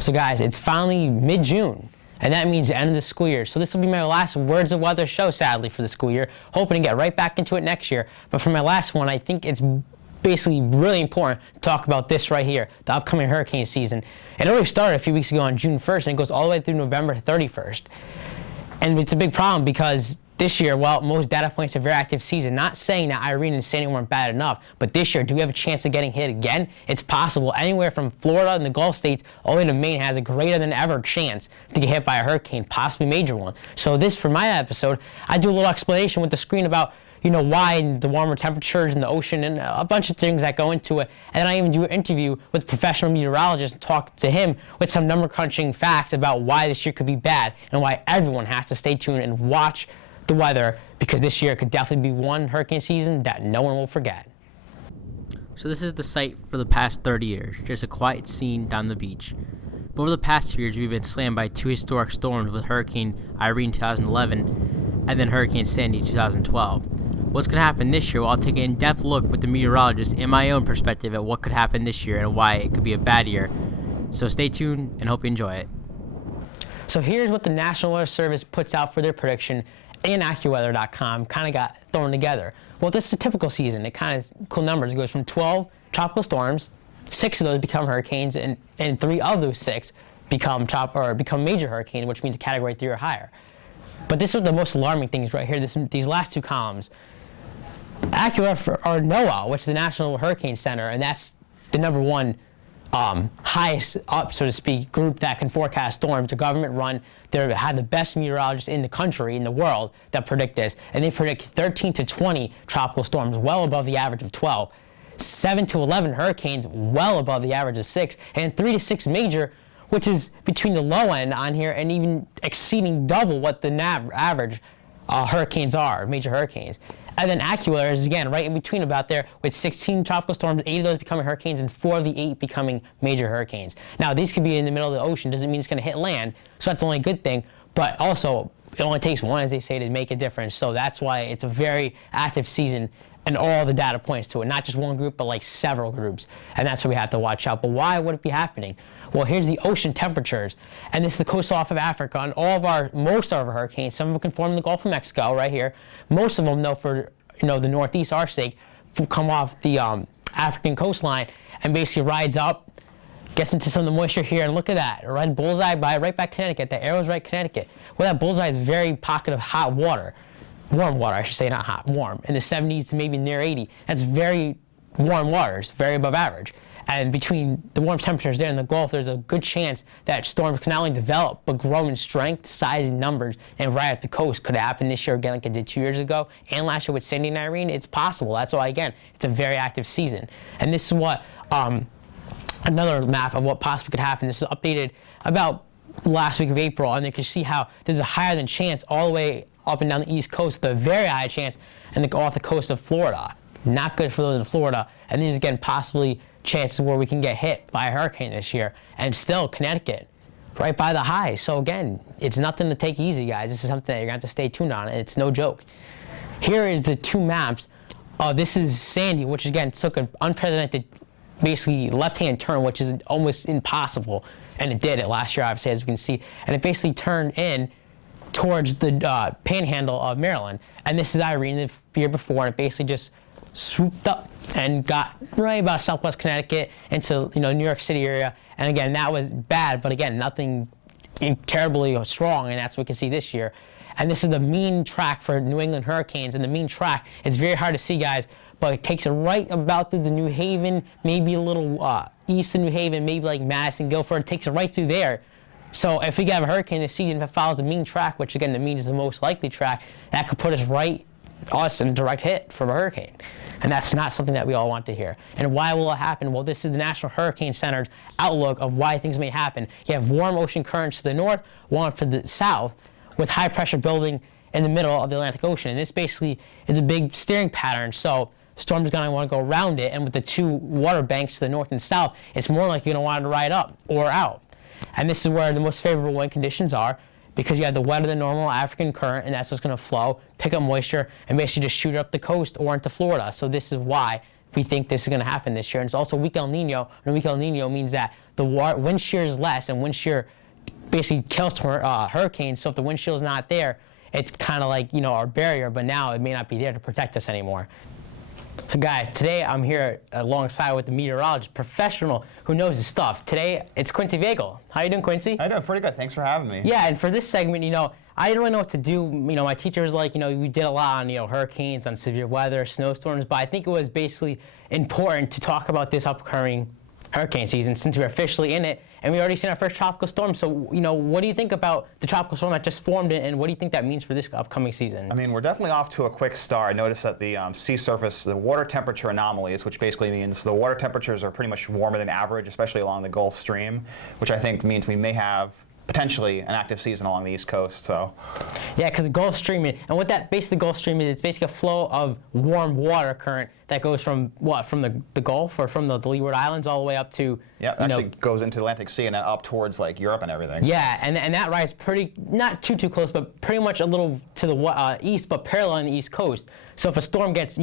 So guys, it's finally mid-June, and that means the end of the school year. So this will be my last Words of Weather show, sadly, for the school year. Hoping to get right back into it next year. But for my last one, I think it's basically really important to talk about this right here, the upcoming hurricane season. It already started a few weeks ago on June 1st, and it goes all the way through November 31st. And it's a big problem because this year, well, most data points a very active season. Not saying that Irene and Sandy weren't bad enough, but this year, do we have a chance of getting hit again? It's possible. Anywhere from Florida and the Gulf states all the way to Maine has a greater than ever chance to get hit by a hurricane, possibly a major one. So this, for my episode, I do a little explanation with the screen about why the warmer temperatures in the ocean and a bunch of things that go into it. And then I even do an interview with a professional meteorologist and talk to him with some number crunching facts about why this year could be bad and why everyone has to stay tuned and watch the weather, because this year could definitely be one hurricane season that no one will forget. So this is the site for the past 30 years, just a quiet scene down the beach. But over the past 2 years, we've been slammed by two historic storms with Hurricane Irene 2011 and then Hurricane Sandy 2012. What's going to happen this year? Well, I'll take an in-depth look with the meteorologist and my own perspective at what could happen this year and why it could be a bad year. So stay tuned and hope you enjoy it. So here's what the National Weather Service puts out for their prediction, and AccuWeather.com kind of got thrown together. Well, this is a typical season. It kind of cool numbers. It goes from 12 tropical storms, 6 of those become hurricanes, and 3 of those 6 become major hurricanes, which means Category 3 or higher. But this is the most alarming things right here. These last 2 columns. AccuWeather or NOAA, which is the National Hurricane Center, and that's the number one highest up, so to speak, group that can forecast storms. The government run. They have the best meteorologists in the country, in the world, that predict this. And they predict 13 to 20 tropical storms, well above the average of 12. 7 to 11 hurricanes, well above the average of 6. And 3 to 6 major, which is between the low end on here and even exceeding double what the average hurricanes are, major hurricanes. And then AccuWeather is, again, right in between about there with 16 tropical storms, 8 of those becoming hurricanes, and 4 of the 8 becoming major hurricanes. Now, these could be in the middle of the ocean. Doesn't mean it's going to hit land, so that's only a good thing. But also, it only takes one, as they say, to make a difference. So that's why it's a very active season, and all the data points to it. Not just one group, but like several groups. And that's what we have to watch out. But why would it be happening? Well, here's the ocean temperatures. And this is the coast off of Africa. And most of our hurricanes, some of them can form in the Gulf of Mexico right here. Most of them, though, for the Northeast, our sake, come off the African coastline and basically rides up, gets into some of the moisture here. And look at that, red bullseye right by Connecticut. The arrow's right Connecticut. Well, that bullseye is very pocket of hot water. Warm water, I should say, not hot, warm. In the 70s to maybe near 80. That's very warm waters, very above average. And between the warm temperatures there in the Gulf, there's a good chance that storms can not only develop, but grow in strength, size, and numbers. And right at the coast could happen this year again like it did 2 years ago. And last year with Sandy and Irene, it's possible. That's why, again, it's a very active season. And this is what, another map of what possibly could happen. This is updated about last week of April, and you can see how there's a higher than chance all the way up and down the East Coast, the very high chance, and off the coast of Florida. Not good for those in Florida. And these, again, possibly chances where we can get hit by a hurricane this year. And still, Connecticut, right by the high. So again, it's nothing to take easy, guys. This is something that you're going to have to stay tuned on, and it's no joke. Here is the 2 maps. This is Sandy, which, again, took an unprecedented, basically, left-hand turn, which is almost impossible. And it did it last year, obviously, as we can see. And it basically turned in towards the panhandle of Maryland. And this is Irene the year before, and it basically just swooped up and got right about southwest Connecticut into New York City area. And again, that was bad, but again, nothing terribly strong, and that's what we can see this year. And this is the mean track for New England hurricanes, and the mean track is very hard to see, guys, but it takes it right about through the New Haven, maybe a little east of New Haven, maybe like Madison, Guilford. It takes it right through there. So if we have a hurricane this season, if it follows the mean track, which again the mean is the most likely track, that could put us in a direct hit from a hurricane. And that's not something that we all want to hear. And why will it happen? Well, this is the National Hurricane Center's outlook of why things may happen. You have warm ocean currents to the north, warm to the south, with high pressure building in the middle of the Atlantic Ocean. And this basically is a big steering pattern. So storms are going to want to go around it. And with the 2 water banks to the north and south, it's more likely you're going to want to ride up or out. And this is where the most favorable wind conditions are, because you have the wetter than normal African current, and that's what's going to flow, pick up moisture, and basically just shoot it up the coast or into Florida. So this is why we think this is going to happen this year. And it's also weak El Nino, and weak El Nino means that the wind shear is less, and wind shear basically kills hurricanes. So if the wind shield is not there, it's kind of like, our barrier, but now it may not be there to protect us anymore. So guys, today I'm here alongside with the meteorologist, professional who knows his stuff. Today, it's Quincy Vagel. How you doing, Quincy? I'm doing pretty good. Thanks for having me. Yeah, and for this segment, I didn't really know what to do. My teacher was like, we did a lot on, hurricanes, on severe weather, snowstorms, but I think it was basically important to talk about this upcoming hurricane season since we're officially in it, and we already seen our first tropical storm. So, what do you think about the tropical storm that just formed, and what do you think that means for this upcoming season? I mean, we're definitely off to a quick start. I noticed that the sea surface, the water temperature anomalies, which basically means the water temperatures are pretty much warmer than average, especially along the Gulf Stream, which I think means we may have potentially an active season along the East Coast. So, yeah, because the Gulf Stream, and what that basically the Gulf Stream is, it's basically a flow of warm water current that goes from the Gulf or from the Leeward Islands all the way up to actually goes into the Atlantic Sea and then up towards like Europe and everything. Yeah, and that rides pretty not too close, but pretty much a little to the east, but parallel on the East Coast. So if a storm gets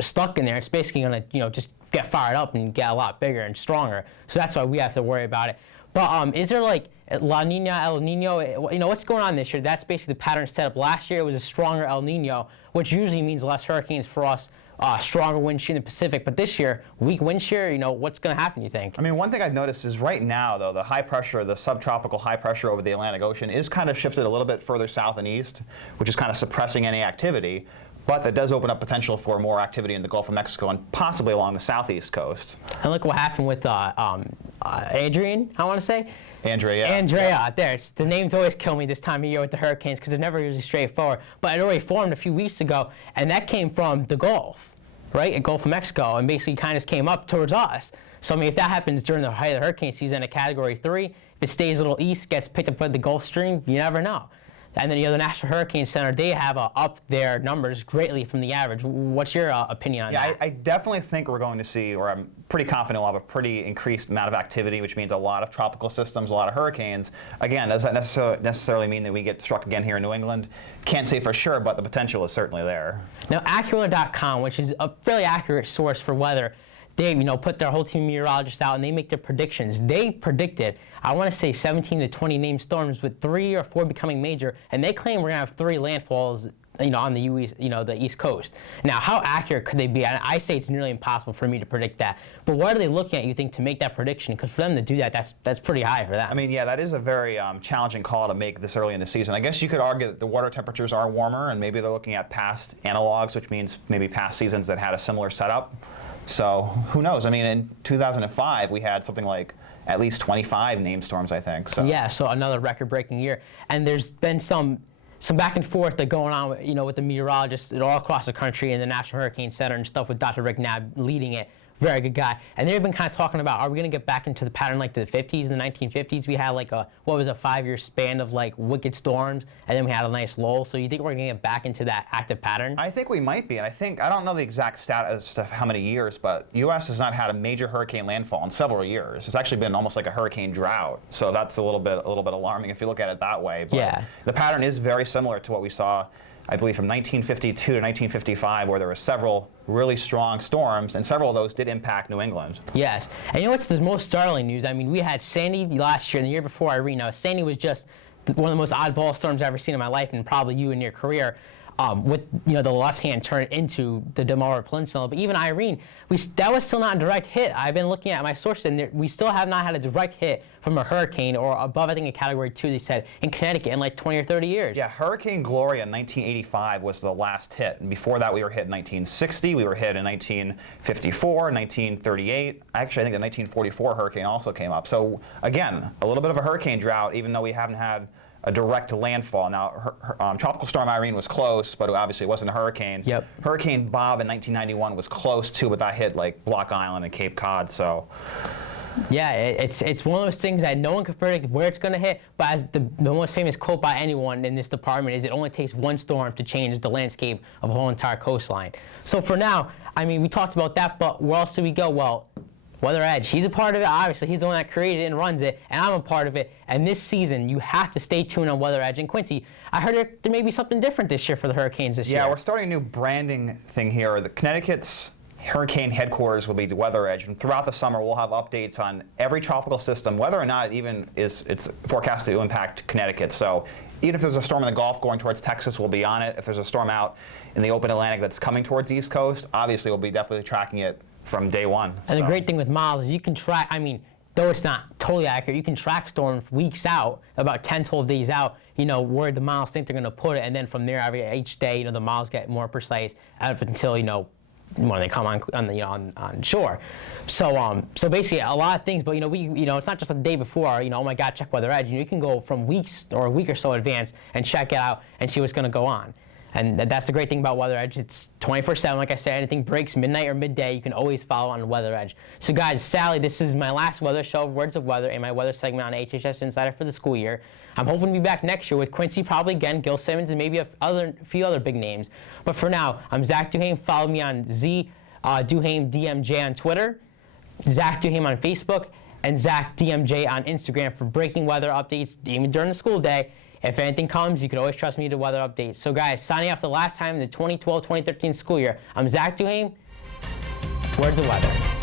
stuck in there, it's basically gonna just get fired up and get a lot bigger and stronger. So that's why we have to worry about it. But is there like La Nina, El Nino? What's going on this year? That's basically the pattern set up. Last year it was a stronger El Nino, which usually means less hurricanes for us. Stronger wind shear in the Pacific, but this year, weak wind shear, what's going to happen, you think? I mean, one thing I've noticed is right now, though, the high pressure, the subtropical high pressure over the Atlantic Ocean is kind of shifted a little bit further south and east, which is kind of suppressing any activity, but that does open up potential for more activity in the Gulf of Mexico and possibly along the southeast coast. And look what happened with Adrian, I want to say. Andrea. There. The names always kill me this time of year with the hurricanes because they're never usually straightforward. But it already formed a few weeks ago, and that came from the Gulf, right? The Gulf of Mexico, and basically kind of came up towards us. So, I mean, if that happens during the height of the hurricane season at Category 3, if it stays a little east, gets picked up by the Gulf Stream, you never know. And then, the National Hurricane Center, they have up their numbers greatly from the average. What's your opinion on that? Yeah, I definitely think we're going to see, or I'm pretty confident we'll have a pretty increased amount of activity, which means a lot of tropical systems, a lot of hurricanes. Again, does that necessarily mean that we get struck again here in New England? Can't say for sure, but the potential is certainly there. Now, AccuWeather.com, which is a fairly accurate source for weather, they put their whole team of meteorologists out and they make their predictions. They predicted, I want to say 17 to 20 named storms with 3 or 4 becoming major, and they claim we're going to have 3 landfalls on the the East Coast. Now, how accurate could they be? I say it's nearly impossible for me to predict that. But what are they looking at, you think, to make that prediction? Because for them to do that, that's pretty high for them. I mean, yeah, that is a very challenging call to make this early in the season. I guess you could argue that the water temperatures are warmer, and maybe they're looking at past analogs, which means maybe past seasons that had a similar setup. So who knows? I mean, in 2005, we had something like at least 25 named storms, I think. So. Yeah, so another record-breaking year. And there's been some back and forth that going on, with the meteorologists all across the country and the National Hurricane Center and stuff with Dr. Rick Knabb leading it. Very good guy. And they've been kind of talking about, are we going to get back into the pattern like the 50s and the 1950s? We had like a 5-year span of like wicked storms, and then we had a nice lull. So you think we're going to get back into that active pattern? I think we might be, and I don't know the exact stat as to how many years, but U.S. has not had a major hurricane landfall in several years. It's actually been almost like a hurricane drought. So that's a little bit alarming if you look at it that way. But yeah. The pattern is very similar to what we saw, I believe, from 1952 to 1955, where there were several really strong storms, and several of those did impact New England. Yes. And what's the most startling news? I mean, we had Sandy last year and the year before Irene. Now, Sandy was just one of the most oddball storms I've ever seen in my life, and probably you in your career. With the left hand turn into the Delmarva Peninsula. But even Irene, that was still not a direct hit. I've been looking at my sources, and we still have not had a direct hit from a hurricane or above, I think, a Category 2, they said, in Connecticut in like 20 or 30 years. Yeah, Hurricane Gloria in 1985 was the last hit. And before that, we were hit in 1960. We were hit in 1954, 1938. Actually, I think the 1944 hurricane also came up. So, again, a little bit of a hurricane drought, even though we haven't had a direct landfall. Now, Tropical Storm Irene was close, but obviously it wasn't a hurricane. Yep. Hurricane Bob in 1991 was close too, but that hit like Block Island and Cape Cod. So. Yeah, it's one of those things that no one can predict where it's going to hit, but as the most famous quote by anyone in this department is, it only takes one storm to change the landscape of a whole entire coastline. So for now, I mean, we talked about that, but where else do we go? Well, Weather Edge, he's a part of it, obviously. He's the one that created it and runs it, and I'm a part of it. And this season, you have to stay tuned on Weather Edge. And Quincy, I heard there may be something different this year for the Hurricanes this year. Yeah, we're starting a new branding thing here. The Connecticut's Hurricane headquarters will be the Weather Edge, and throughout the summer we'll have updates on every tropical system, whether or not it's forecasted to impact Connecticut. So even if there's a storm in the Gulf going towards Texas, we'll be on it. If there's a storm out in the open Atlantic that's coming towards the East Coast, obviously we'll be definitely tracking it from day one. And the great thing with models is you can track, I mean, though it's not totally accurate, you can track storms weeks out, about 10, 12 days out, where the models think they're going to put it, and then from there, each day, the models get more precise up until, when they come on shore. So basically a lot of things, but it's not just the day before, oh my God, check Weather Edge. You can go from weeks or a week or so advance and check it out and see what's going to go on. And that's the great thing about Weather Edge. It's 24/7, like I said. Anything breaks midnight or midday, you can always follow on Weather Edge. So guys, sadly, this is my last weather show, Words of Weather, and my weather segment on HHS Insider for the school year. I'm hoping to be back next year with Quincy probably again, Gil Simmons, and maybe a few other big names. But for now, I'm Zack Duhaime. Follow me on Duhaime DMJ on Twitter, Zack Duhaime on Facebook, and Zack DMJ on Instagram for breaking weather updates even during the school day. If anything comes, you can always trust me to weather updates. So guys, signing off the last time in the 2012-2013 school year, I'm Zack Duhaime. Words of Weather.